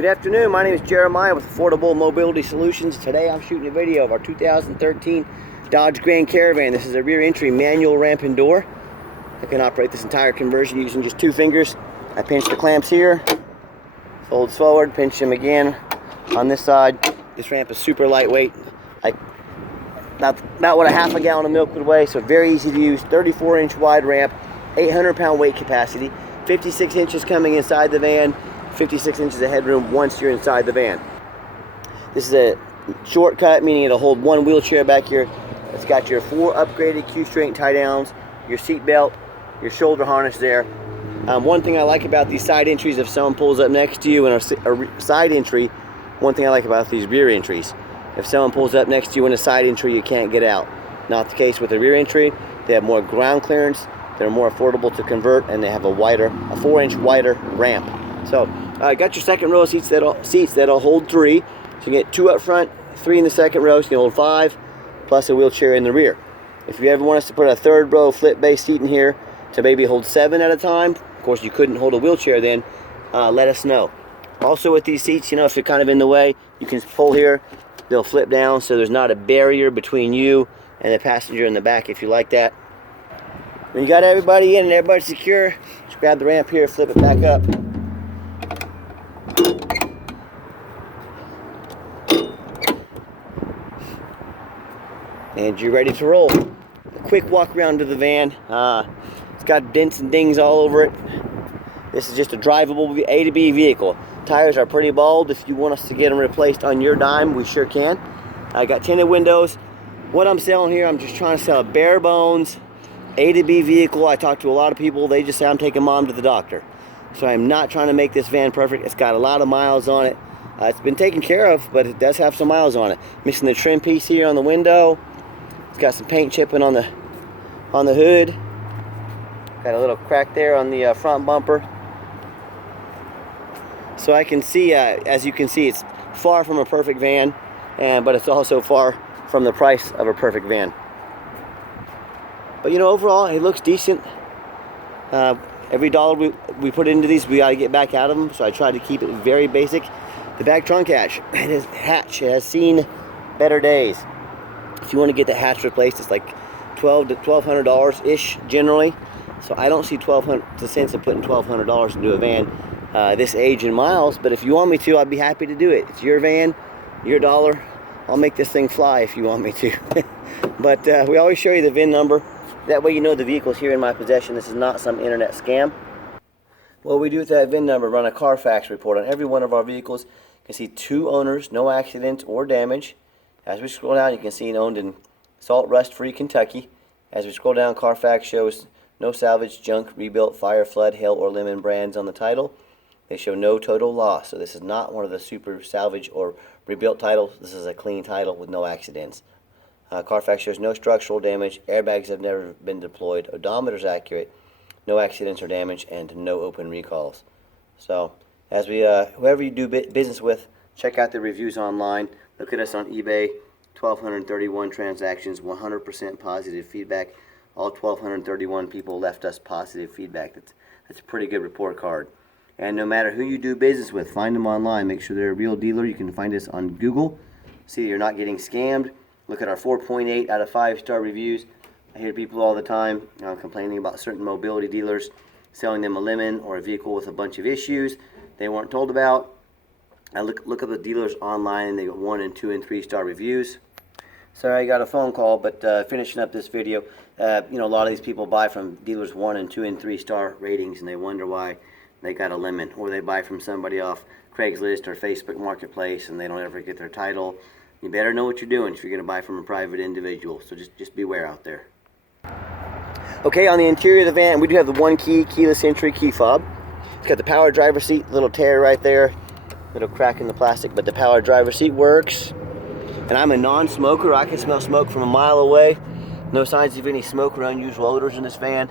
Good afternoon, my name is Jeremiah with Affordable Mobility Solutions. Today I'm shooting a video of our 2013 Dodge Grand Caravan. This is a rear entry manual ramp and door. I can operate this entire conversion using just 2 fingers. I pinch the clamps here, folds forward, pinch them again on this side. This ramp is super lightweight, about what a half a gallon of milk would weigh, so very easy to use. 34-inch wide ramp, 800-pound weight capacity, 56 inches coming inside the van, 56 inches of headroom once you're inside the van. This is a shortcut, meaning it'll hold 1 wheelchair back here. It's got your 4 upgraded Q-strength tie downs, your seat belt, your shoulder harness there. One thing I like about these side entries, if someone pulls up next to you in a side entry, one thing I like about these rear entries, if someone pulls up next to you in a side entry, you can't get out. Not the case with the rear entry. They have more ground clearance, they're more affordable to convert, and they have a 4-inch wider ramp. So I got your second row of seats that'll hold 3. So you get 2 up front, 3 in the second row, so you can hold 5, plus a wheelchair in the rear. If you ever want us to put a 3rd row flip base seat in here to maybe hold 7 at a time, of course you couldn't hold a wheelchair then, let us know. Also with these seats, if you're kind of in the way, you can pull here, they'll flip down so there's not a barrier between you and the passenger in the back if you like that. When you got everybody in and everybody's secure, just grab the ramp here, flip it back up. And you're ready to roll. A quick walk around to the van. It's got dents and dings all over it. This is just a drivable A to B vehicle. Tires are pretty bald. If you want us to get them replaced on your dime, we sure can. I got tinted windows. What I'm selling here, I'm just trying to sell a bare bones A to B vehicle. I talk to a lot of people. They just say I'm taking mom to the doctor. So I'm not trying to make this van perfect. It's got a lot of miles on it. It's been taken care of, but it does have some miles on it. Missing the trim piece here on the window. It's got some paint chipping on the hood. Got a little crack there on the front bumper. So I can see, as you can see, it's far from a perfect van, but it's also far from the price of a perfect van. But overall, it looks decent. Every dollar we put into these, we got to get back out of them. So I try to keep it very basic. The back trunk hatch, it has seen better days. If you want to get the hatch replaced, it's like $1,200 to $1,200-ish generally. So I don't see the sense of putting $1,200 into a van this age and miles. But if you want me to, I'd be happy to do it. It's your van, your dollar. I'll make this thing fly if you want me to. But we always show you the VIN number. That way you know the vehicle's here in my possession. This is not some internet scam. What we do with that VIN number, run a Carfax report on every one of our vehicles. You can see 2 owners, no accidents or damage. As we scroll down, you can see it owned in salt rust-free Kentucky. As we scroll down, Carfax shows no salvage, junk, rebuilt, fire, flood, hail, or lemon brands on the title. They show no total loss. So this is not one of the super salvage or rebuilt titles. This is a clean title with no accidents. Carfax shows no structural damage, airbags have never been deployed, odometer's accurate, no accidents or damage, and no open recalls. So, as we, whoever you do business with, check out the reviews online. Look at us on eBay. 1,231 transactions, 100% positive feedback. All 1,231 people left us positive feedback. That's a pretty good report card. And no matter who you do business with, find them online. Make sure they're a real dealer. You can find us on Google. See you're not getting scammed. Look at our 4.8 out of 5-star reviews. I hear people all the time complaining about certain mobility dealers selling them a lemon or a vehicle with a bunch of issues they weren't told about. I look up the dealers online, and they got 1 and 2 and 3-star reviews. Sorry I got a phone call, but finishing up this video, a lot of these people buy from dealers 1 and 2 and 3-star ratings, and they wonder why they got a lemon, or they buy from somebody off Craigslist or Facebook Marketplace, and they don't ever get their title. You better know what you're doing if you're going to buy from a private individual. So just beware out there. Okay, on the interior of the van, we do have the 1-key keyless entry key fob. It's got the power driver seat, little tear right there, little crack in the plastic, but the power driver seat works. And I'm a non-smoker. I can smell smoke from a mile away. No signs of any smoke or unusual odors in this van.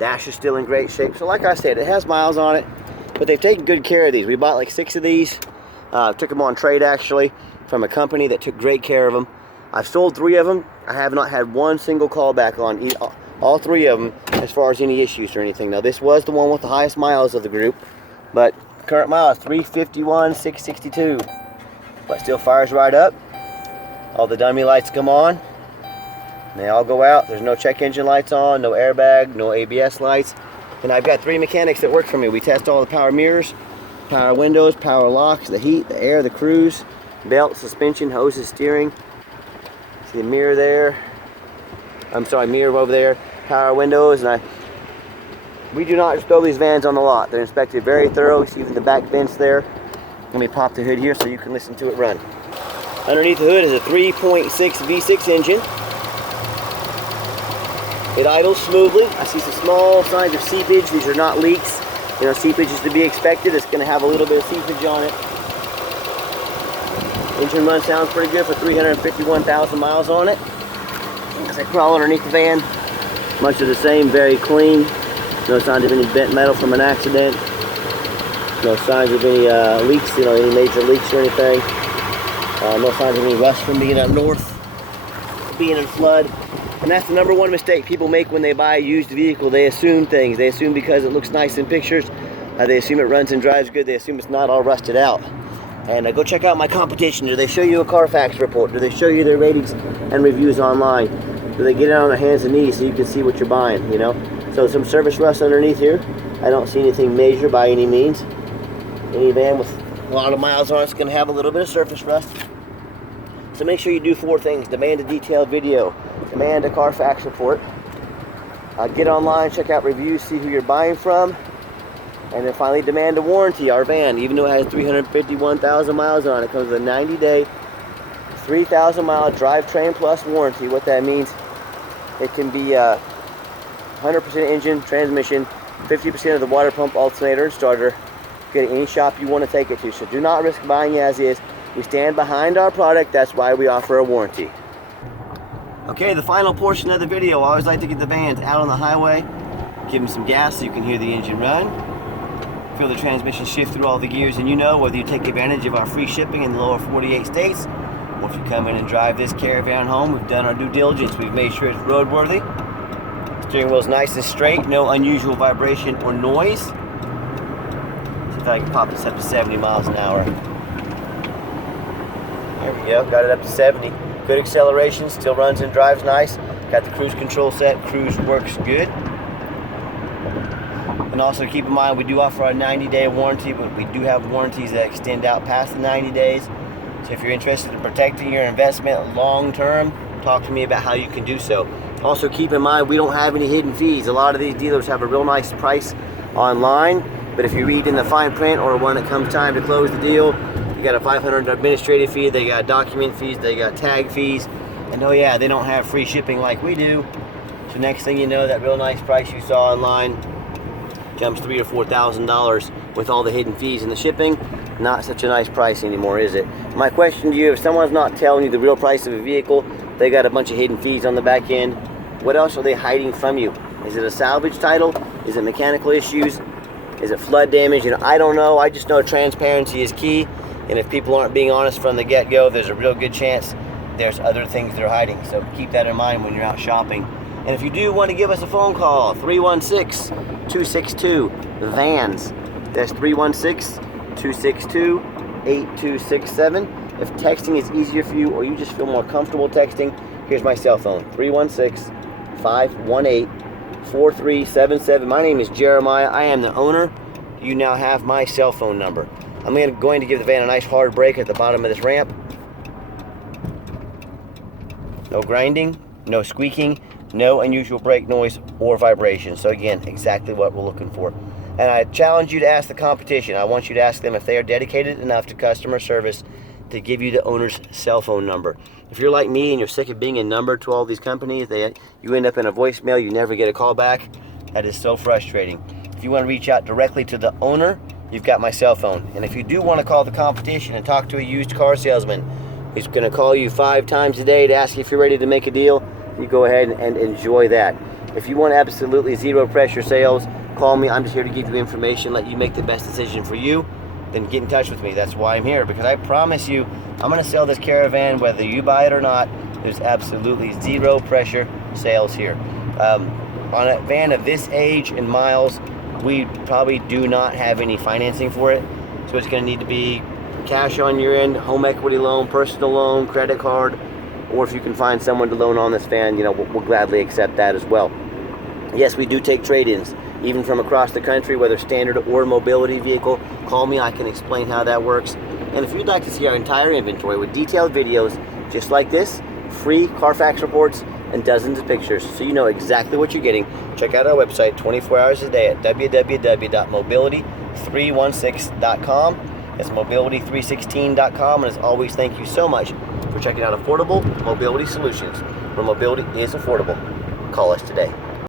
Dash is still in great shape. So like I said, it has miles on it, but they've taken good care of these. We bought like 6 of these. Took them on trade actually from a company that took great care of them. I've sold 3 of them. I have not had one single call back on all 3 of them as far as any issues or anything. Now this was the one with the highest miles of the group, but Current mile is 351,662, but still fires right up. All the dummy lights come on. They all go out. There's no check engine lights on, no airbag, no ABS lights. And I've got 3 mechanics that work for me. We test all the power mirrors, power windows, power locks, the heat, the air, the cruise, belt, suspension, hoses, steering. See the mirror there. I'm sorry, mirror over there. Power windows, and we do not just throw these vans on the lot. They're inspected very thorough. See even the back vents there. Let me pop the hood here so you can listen to it run. Underneath the hood is a 3.6 V6 engine. It idles smoothly. I see some small signs of seepage. These are not leaks. You know, seepage is to be expected. It's going to have a little bit of seepage on it. Engine run sounds pretty good for 351,000 miles on it. As I crawl underneath the van, much of the same, very clean. No signs of any bent metal from an accident. No signs of any leaks, you know, any major leaks or anything. No signs of any rust from being up north, being in flood. And that's the #1 mistake people make when they buy a used vehicle. They assume things. They assume because it looks nice in pictures, they assume it runs and drives good. They assume it's not all rusted out. And go check out my competition. Do they show you a Carfax report? Do they show you their ratings and reviews online? Do they get it on their hands and knees so you can see what you're buying, you know? So some service rust underneath here. I don't see anything major by any means. Any van with a lot of miles on it's going to have a little bit of surface rust. So make sure you do 4 things. Demand a detailed video. Demand a Carfax report. Get online, check out reviews, see who you're buying from. And then finally demand a warranty. Our van, even though it has 351,000 miles on it, comes with a 90-day, 3,000 mile drivetrain plus warranty. What that means, it can be 100% engine, transmission, 50% of the water pump, alternator, and starter. Get any shop you want to take it to. So do not risk buying as is. We stand behind our product. That's why we offer a warranty. Okay, the final portion of the video. I always like to get the vans out on the highway, give them some gas so you can hear the engine run, feel the transmission shift through all the gears, and you know whether you take advantage of our free shipping in the lower 48 states, or if you come in and drive this Caravan home, we've done our due diligence. We've made sure it's roadworthy. Steering wheel's nice and straight, no unusual vibration or noise. See if I can pop this up to 70 miles an hour. There we go, got it up to 70. Good acceleration, still runs and drives nice. Got the cruise control set, cruise works good. And also keep in mind, we do offer a 90-day warranty, but we do have warranties that extend out past the 90 days. So if you're interested in protecting your investment long-term, talk to me about how you can do so. Also keep in mind, we don't have any hidden fees. A lot of these dealers have a real nice price online, but if you read in the fine print or when it comes time to close the deal, you got a $500 administrative fee, they got document fees, they got tag fees, and oh yeah, they don't have free shipping like we do. So next thing you know, that real nice price you saw online jumps $3,000 or $4,000 with all the hidden fees and the shipping. Not such a nice price anymore, is it? My question to you, if someone's not telling you the real price of a vehicle, they got a bunch of hidden fees on the back end, what else are they hiding from you? Is it a salvage title? Is it mechanical issues? Is it flood damage? You know, I don't know. I just know transparency is key. And if people aren't being honest from the get-go, there's a real good chance there's other things they're hiding. So keep that in mind when you're out shopping. And if you do want to give us a phone call, 316-262-VANS. That's 316-262-8267. If texting is easier for you or you just feel more comfortable texting, here's my cell phone, 316-518-4377. My name is Jeremiah. I am the owner. You now have my cell phone number. I'm going to give the van a nice hard brake at the bottom of this ramp. No grinding, no squeaking, no unusual brake noise or vibration. So again, exactly what we're looking for. And I challenge you to ask the competition. I want you to ask them if they are dedicated enough to customer service to give you the owner's cell phone number. If you're like me and you're sick of being a number to all these companies, you end up in a voicemail, you never get a call back. That is so frustrating. If you want to reach out directly to the owner, you've got my cell phone. And if you do want to call the competition and talk to a used car salesman who's going to call you 5 times a day to ask if you're ready to make a deal, you go ahead and enjoy that. If you want absolutely zero pressure sales, call me. I'm just here to give you information, let you make the best decision for you. Then get in touch with me. That's why I'm here, because I promise you, I'm going to sell this Caravan whether you buy it or not. There's absolutely zero pressure sales here. On a van of this age and miles, we probably do not have any financing for it. what's going to need to be cash on your end, home equity loan, personal loan, credit card, or if you can find someone to loan on this van, you know, we'll gladly accept that as well. Yes, we do take trade-ins, even from across the country, whether standard or mobility vehicle. Call me, I can explain how that works. And if you'd like to see our entire inventory with detailed videos just like this, free Carfax reports, and dozens of pictures, so you know exactly what you're getting, check out our website 24 hours a day at www.mobility316.com. That's mobility316.com. And as always, thank you so much for checking out affordable mobility solutions, where mobility is affordable. Call us today.